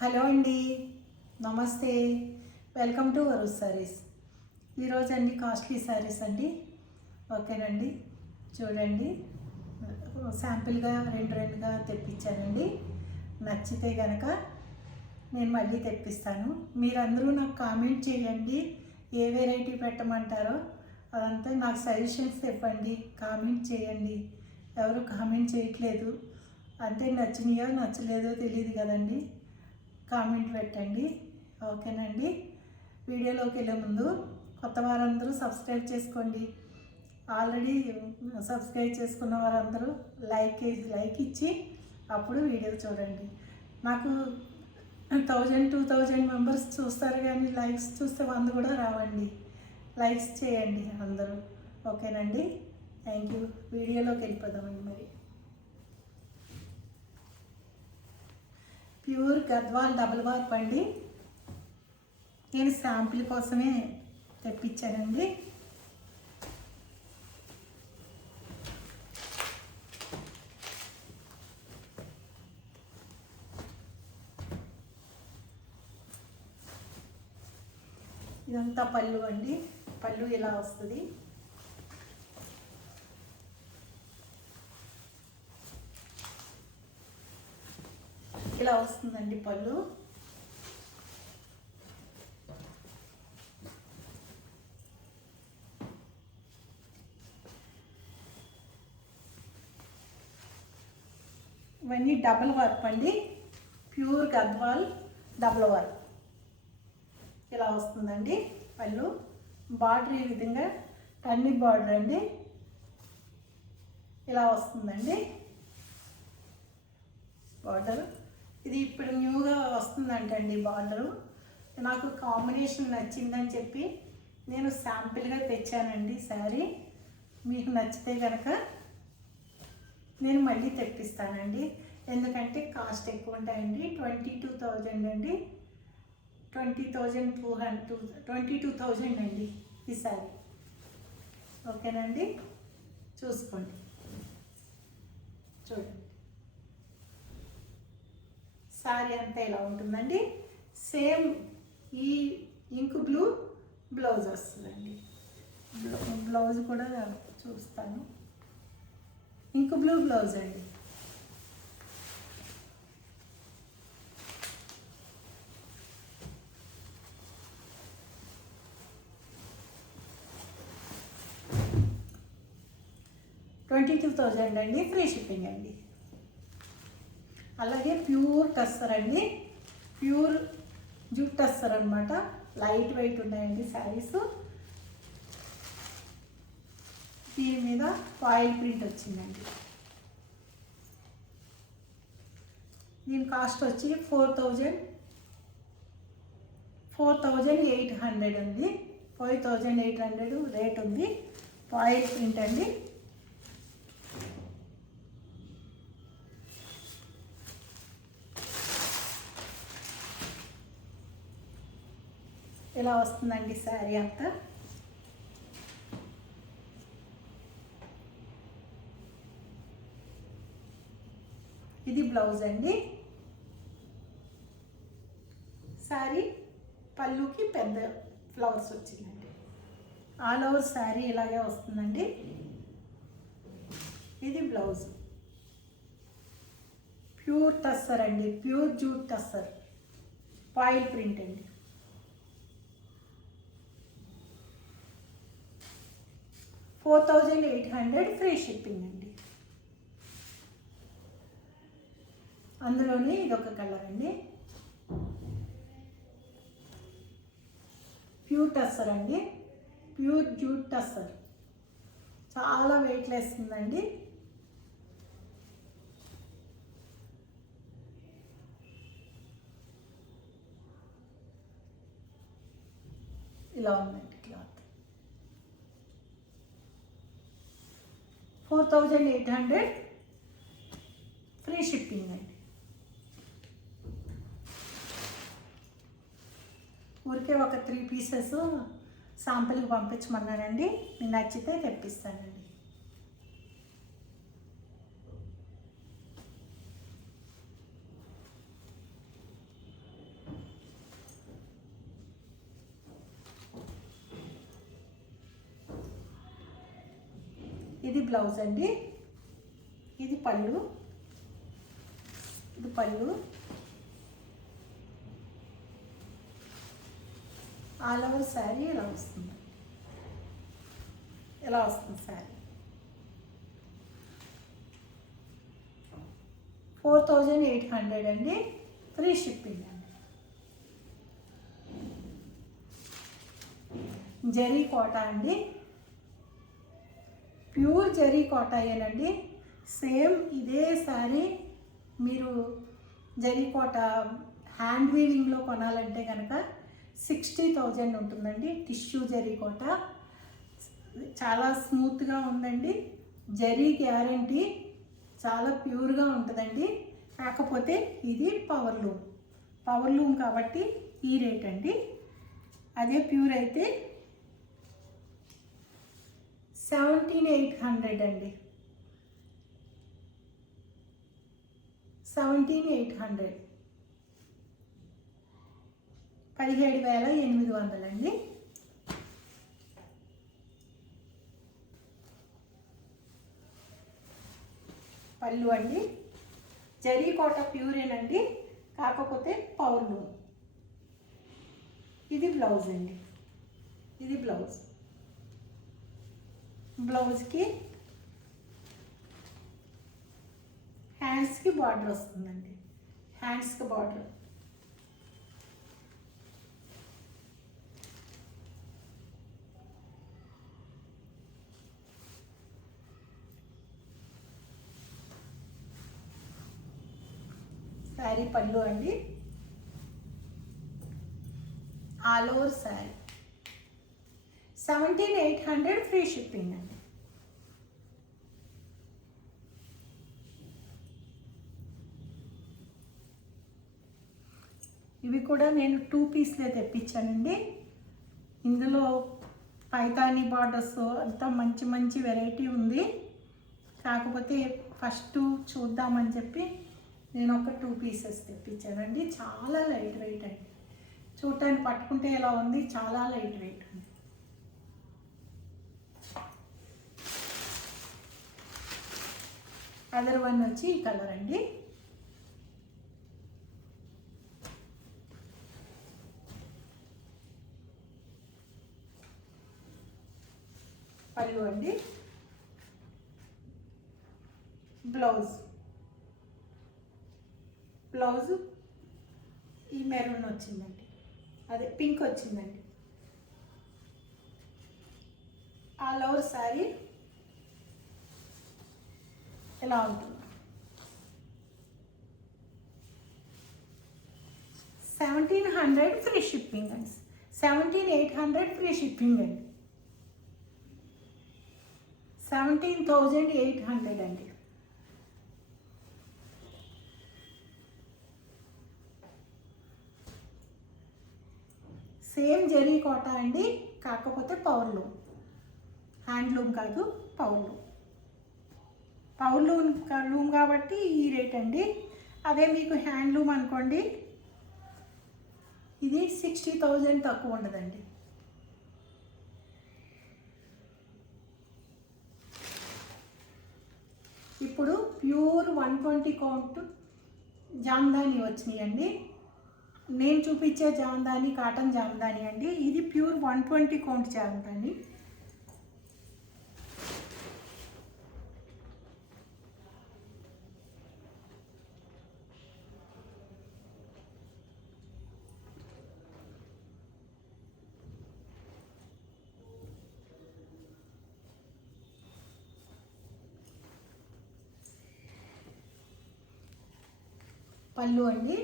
Hello అండి, నమస్తే. Welcome to Varun saris. ఈరోజు అండి కాస్ట్లీ శారీస్ అండి. ఓకేనండి, చూడండి. శాంపిల్గా రెండుగా తెప్పించానండి. నచ్చితే కనుక నేను మళ్ళీ తెప్పిస్తాను. మీరందరూ నాకు కామెంట్ చేయండి, ఏ వెరైటీ పెట్టమంటారో అదంతా నాకు సజెషన్స్ ఇవ్వండి. కామెంట్ చేయండి. ఎవరు కామెంట్ చేయట్లేదు అంటే నచ్చినాయో నచ్చలేదో తెలియదు కదండి. కామెంట్ పెట్టండి. ఓకేనండి. వీడియోలోకి వెళ్ళే ముందు కొత్త వారందరూ సబ్స్క్రైబ్ చేసుకోండి. ఆల్రెడీ సబ్స్క్రైబ్ చేసుకున్న వారందరూ లైక్ ఇచ్చి అప్పుడు వీడియో చూడండి. నాకు 1000-2000 మెంబర్స్ చూస్తారు, కానీ లైక్స్ చూస్తే 100 కూడా రావండి. లైక్స్ చేయండి అందరూ. ఓకేనండి, థ్యాంక్ యూ. వీడియోలోకి వెళ్ళిపోదామండి. మరి ప్యూర్ గద్వాల్ డబుల్ వార్ప్ అండి. నేను శాంపిల్ కోసమే తెప్పించానండి. ఇదంతా పళ్ళు అండి. పళ్ళు ఇలా వస్తుంది. ఇలా వస్తుందండి పళ్ళు. ఇవన్నీ డబుల్ వర్క్ అండి. ప్యూర్ గద్వాల్ డబుల్ వర్క్ ఇలా వస్తుందండి పళ్ళు. బార్డర్ ఈ విధంగా టన్నీ బార్డర్ అండి. ఇలా వస్తుందండి బార్డర్. ఇది ఇప్పుడు న్యూగా వస్తుందంటండి బార్డరు. నాకు కాంబినేషన్ నచ్చిందని చెప్పి నేను శాంపిల్గా తెచ్చానండి శారీ. మీకు నచ్చితే కనుక నేను మళ్ళీ తెప్పిస్తానండి. ఎందుకంటే కాస్ట్ ఎక్కువ ఉంటాయండి. 22,000 అండి. 22,000 అండి ఈ శారీ. ఓకేనండి, చూసుకోండి. చూడండి, శారీ అంతా ఇలా ఉంటుందండి. సేమ్ ఈ ఇంక్ బ్లూ బ్లౌజ్ వస్తుందండి. బ్లౌజ్ కూడా చూస్తాను. ఇంక్ బ్లూ బ్లౌజ్ అండి. $22,000 అండి. ఫ్రీ షిప్పింగ్ అండి. అలాగే ప్యూర్ టస్సర్ అండి. ప్యూర్ జూట్ టస్సర్ అనమాట. లైట్ వెయిట్ ఉన్నాయండి శారీస్. దీని మీద ఫాయిల్ ప్రింట్ వచ్చిందండి. దీని కాస్ట్ వచ్చి 4,800 ఉంది. 4,800 రేట్ ఉంది. ఫాయిల్ ప్రింట్ అండి. ఇలా వస్తుందండి శారీ అంతా. ఇది బ్లౌజ్ అండి. శారీ పళ్ళుకి పెద్ద ఫ్లవర్స్ వచ్చిందండి. ఆల్ ఓవర్ శారీ ఇలాగే వస్తుందండి. ఇది బ్లౌజ్. ప్యూర్ టస్సర్ అండి. Pure jute tussar foil print అండి. 4,800 ఫ్రీ షిప్పింగ్ అండి. అందులోనే ఇదొక కలర్ అండి. ప్యూర్ టస్సర్ అండి. Pure jute tussar. చాలా వెయిట్లెస్ ఉందండి. ఇలా ఉందండి క్లాత్. 4,800 ఫ్రీ షిప్పింగ్ అండి. ఊరికే ఒక 3 పీసెస్ శాంపుల్కి పంపించమన్నానండి. మీకు నచ్చితే తెప్పిస్తానండి. ఇది బ్లౌజ్ అండి. ఇది పళ్ళు. ఇది పళ్ళు. ఆల్ ఓవర్ శారీ ఇలా వస్తుంది. ఎలా వస్తుంది శారీ. 4800 అండి. ఫ్రీ షిప్పింగ్ అండి. జరీ కోటా అండి. ప్యూర్ జరీ కోటాయేనండి. సేమ్ ఇదే శారీ మీరు జరీ కోట హ్యాండ్ వీవింగ్లో కొనాలంటే కనుక 60,000 ఉంటుందండి. టిష్యూ జరీ కోట చాలా స్మూత్గా ఉందండి. జరీ గ్యారంటీ, చాలా ప్యూర్గా ఉంటుందండి. కాకపోతే ఇది పవర్ లూమ్ కాబట్టి ఈ రేట్ అండి. అదే ప్యూర్ అయితే 17,800 అండి. 17,800 17,800 అండి. పళ్ళు అండి. జరీ కోట ప్యూరేనండి, కాకపోతే పవర్ లూమ్. ఇది బ్లౌజ్ అండి. ఇది బ్లౌజ్. బ్లౌజ్కి హ్యాండ్స్కి బార్డర్ వస్తుందండి. హ్యాండ్స్కి బార్డర్. శారీ పళ్ళు అండి. All over sari 17,800 free shipping అండి. ఇవి కూడా నేను 2 పీస్లే తెప్పించానండి. ఇందులో పైతానీ బార్డర్స్ అంతా మంచి మంచి వెరైటీ ఉంది. కాకపోతే ఫస్ట్ చూద్దామని చెప్పి నేను ఒక 2 పీసెస్ తెప్పించానండి. చాలా లైట్ వెయిట్ అండి. చూడటానికి పట్టుకుంటే ఎలా ఉంది, చాలా లైట్ వెయిట్ ఉంది. అదర్ వన్ వచ్చి ఈ కలర్ అండి. పళ్ళు అండి. బ్లౌజ్ ఈ మెరూన్ వచ్చిందండి. అదే పింక్ వచ్చిందండి. ఆల్ ఓవర్ శారీ ఎలా ఉంటుంది. 1700 ఫ్రీ షిప్పింగ్ అండి. 17,800 ఫ్రీ షిప్పింగ్ అండి. 17,800 అండి. సేమ్ జరీ కోట అండి, కాకపోతే పవర్ లూమ్. హ్యాండ్లూమ్ కాదు, పవర్ లూమ్. పవర్ లూమ్ కాబట్టి ఈ రేట్ అండి. అదే మీకు హ్యాండ్లూమ్ అనుకోండి, ఇది 60,000 తక్కువ ఉండదండి. ఇప్పుడు ప్యూర్ 120 కౌంట్ జామ్దాని వచ్చినాయండి. నేను చూపించే జామ్దాని కాటన్ జామ్దాని అండి. ఇది ప్యూర్ 120 కౌంట్ జామ్దాని. పళ్ళు అండి.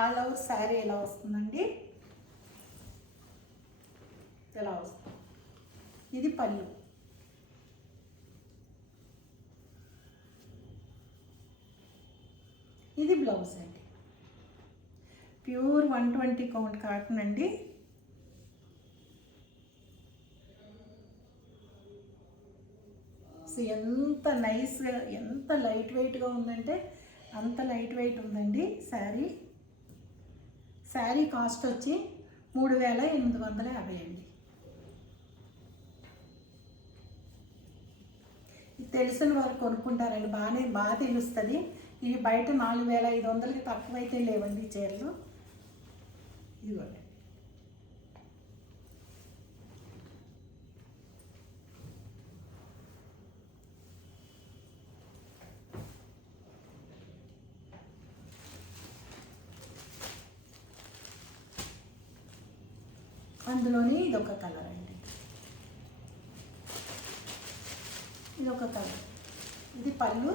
ఆల్ ఓవర్ శారీ ఎలా వస్తుందండి, ఎలా వస్తుంది. ఇది పళ్ళు. ఇది బ్లౌజ్ అండి. ప్యూర్ 120 కౌంట్ కాటన్ అండి. సో ఎంత నైస్గా ఎంత లైట్ వెయిట్గా ఉందంటే అంత లైట్ వెయిట్ ఉందండి శారీ. శారీ కాస్ట్ వచ్చి 3850 అండి. తెలిసిన వారు కొనుక్కుంటారండి, బాగా తెలుస్తుంది. ఇవి బయట 4500కి తక్కువైతే లేవండి చీరలు. ఇదిగోండి. అందులోని ఇదొక కలర్ అండి, ఇదొక కలర్. ఇది పళ్ళు,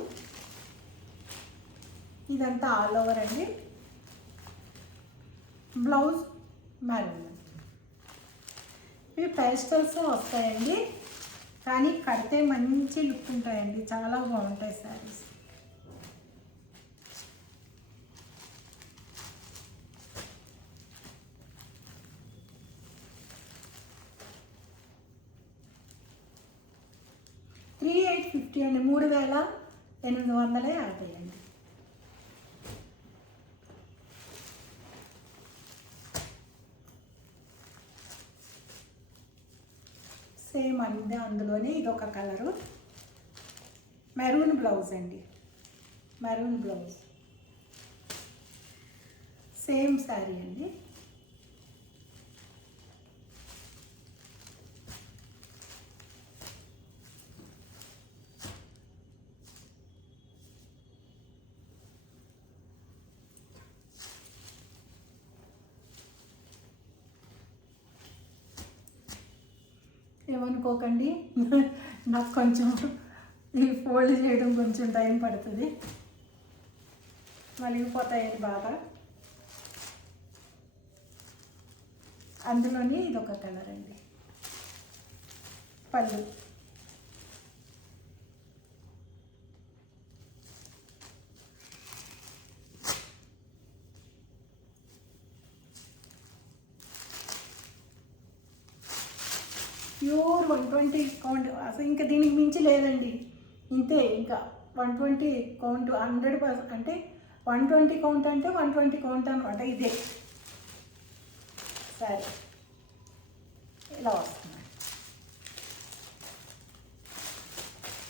ఇదంతా ఆల్ ఓవర్ అండి. Blouse maroon. ఇవి పేస్టల్స్ వస్తాయండి, కానీ కడితే మంచి లుక్ ఉంటాయండి, చాలా బాగుంటాయి శారీస్. $3850 అండి, 3850 అండి. సేమ్ అండి, అందులోనే ఇదొక కలరు. మెరూన్ బ్లౌజ్ అండి, మెరూన్ బ్లౌజ్. సేమ్ శారీ అండి. ఏమనుకోకండి, నాకు కొంచెం ఈ ఫోల్డ్ చేయడం కొంచెం టైం పడుతుంది, మలిగిపోతాయని బాగా. అందులోని ఇదొక కలర్ అండి, పళ్ళు. ప్యూర్ 120 కౌంట్, అసలు ఇంకా దీనికి మించి లేదండి, ఇంతే. ఇంకా 120 కౌంట్, 100%. అంటే 120 కౌంట్ అంటే 120 కౌంట్ అనమాట. ఇదే సరే, ఇలా వస్తుంది.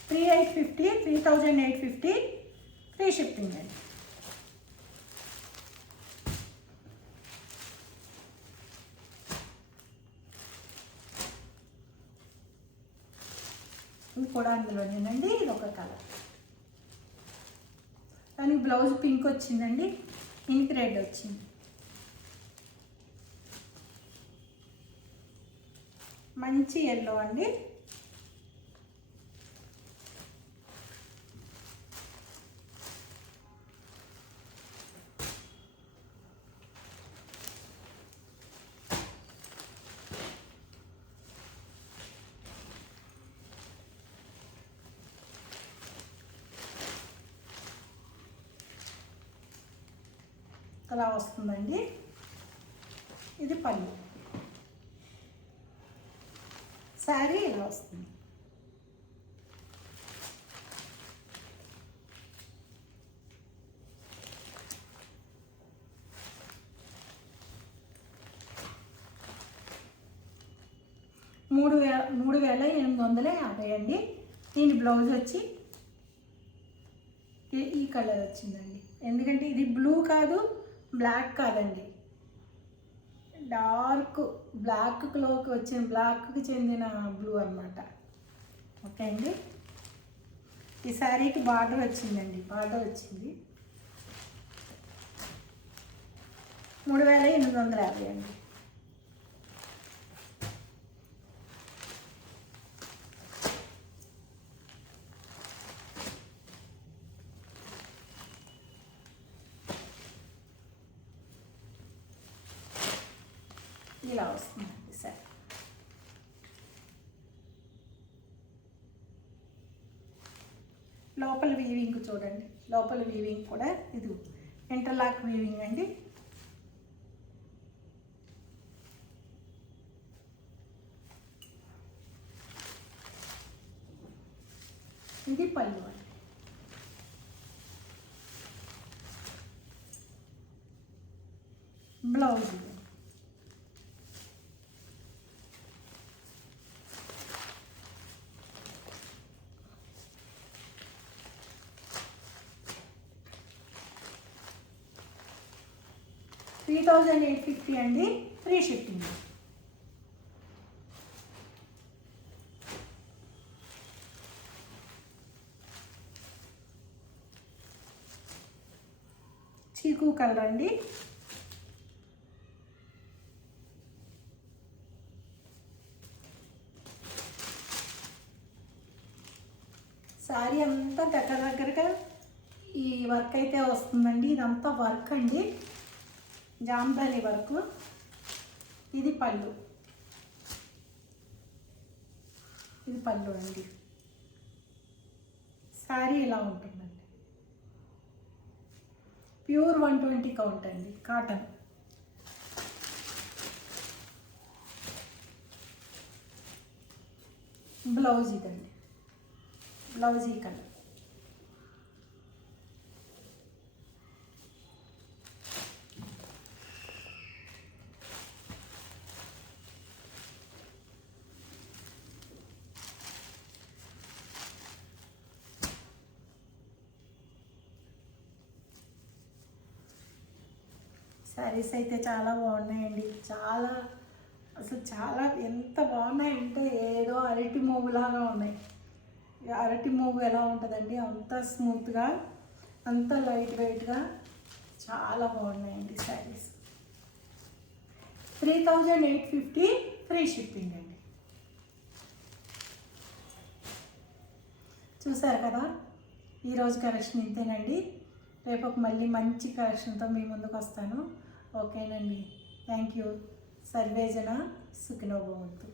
3850 ఫ్రీ షిప్పింగ్ అండి. ఇది కూడా అందులోనేనండి, ఇది ఒక కలర్. దానికి బ్లౌజ్ పింక్ వచ్చిందండి, ఇంక్ రెడ్ వచ్చింది. మంచి ఎల్లో అండి. అలా వస్తుందండి. ఇది పళ్ళు, శారీ ఇలా వస్తుంది. $3850 అండి. దీని బ్లౌజ్ వచ్చి ఈ కలర్ వచ్చిందండి. ఎందుకంటే ఇది బ్లూ కాదు, బ్లాక్ కాదండి, డార్క్ బ్లాక్లోకి వచ్చిన, బ్లాక్కి చెందిన బ్లూ అనమాట. ఓకే అండి. ఈ శారీకి బార్డర్ వచ్చిందండి, బార్డర్ వచ్చింది. 3850 అండి. ఇలా వస్తుందండి సార్. లోపల వీవింగ్ చూడండి, లోపల వీవింగ్ కూడా ఇది ఇంటర్లాక్ వీవింగ్ అండి. ఇది పళ్ళు అండి. బ్లౌజ్ ఇది. $3,850 అండి, ఫ్రీ షిప్పింగ్. చీకు కలర్ అండి. శారీ అంతా దగ్గరగా ఈ వర్క్ అయితే వస్తుందండి. ఇదంతా వర్క్ అండి, జాంబలి వర్క్. ఇది పళ్ళు, ఇది పళ్ళు అండి. శారీ ఇలా ఉంటుందండి. ప్యూర్ 120 కౌంట్ అండి, కాటన్. బ్లౌజ్ ఇదండి, బ్లౌజ్ ఈ కలర్. శారీస్ అయితే చాలా బాగున్నాయండి, చాలా ఎంత బాగున్నాయంటే ఏదో అరటి మూవ్ లాగా ఉన్నాయి. అరటి మూవ్ ఎలా ఉంటుందండి, అంత స్మూత్గా, అంత లైట్ వెయిట్గా చాలా బాగున్నాయండి శారీస్. 3,850 ఫ్రీ షిప్పింగ్ అండి. చూసారు కదా, ఈరోజు కలెక్షన్ ఇంతేనండి. రేపు మళ్ళీ మంచి కలెక్షన్తో మీ ముందుకు వస్తాను. ఓకేనండి, థ్యాంక్ యూ. సర్వేజన సుఖినో భవంతు.